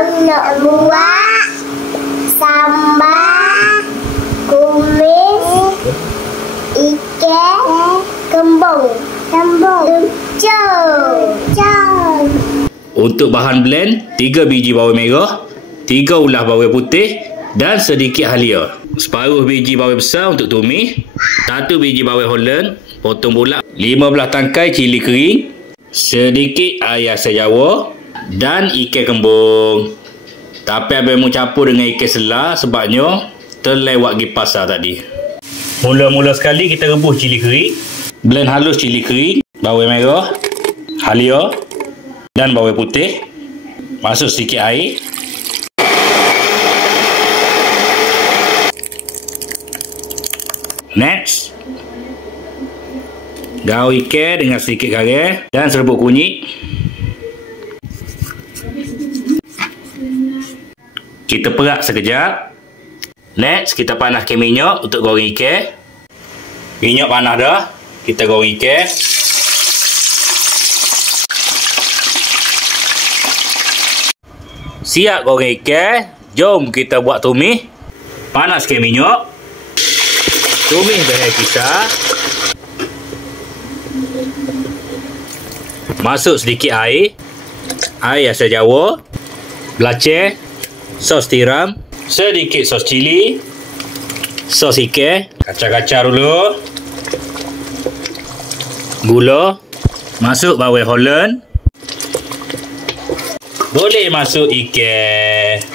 Abang nak buat sambal kumis ikan kembung. Untuk bahan blend, 3 biji bawang merah, 3 ulas bawang putih dan sedikit halia. Separuh biji bawang besar untuk tumis, 1 biji bawang Holland, potong bulat, 15 tangkai cili kering, sedikit air asam jawa dan ikan kembung. Tapi abang mau campur dengan ikan selah sebabnya terlewat pergi pasar tadi. Mula-mula sekali kita rebus cili kering. Blend halus cili kering, bawang merah, halia dan bawang putih. Masuk sedikit air. Next, gaul ikan dengan sedikit garam dan serbuk kunyit. Kita perak sekejap. Next, kita panaskan minyak untuk goreng ikan. Minyak panas dah, kita goreng ikan. Siap goreng ikan, jom kita buat tumis. Panaskan minyak. Tumis bahan kisar. Masuk sedikit air. Air asam jawa, belacan, sos tiram, sedikit sos cili, sos ikan. Kacar-kacar dulu. Gula. Masuk bawang Holland. Boleh masuk ikan.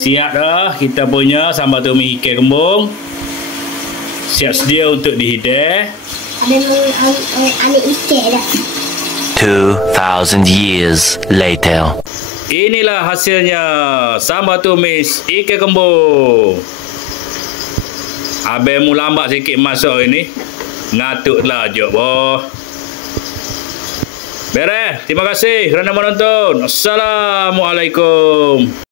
Siap dah kita punya sambal tumis ikan kembung. Siap sedia untuk dihidang. Ambil ikan dah. 2,000 years later. Inilah hasilnya sambal tumis ikan kembung. Abang mu lambat sikit masuk ini. Ngatuklah je boh. Beres. Terima kasih kerana menonton. Assalamualaikum.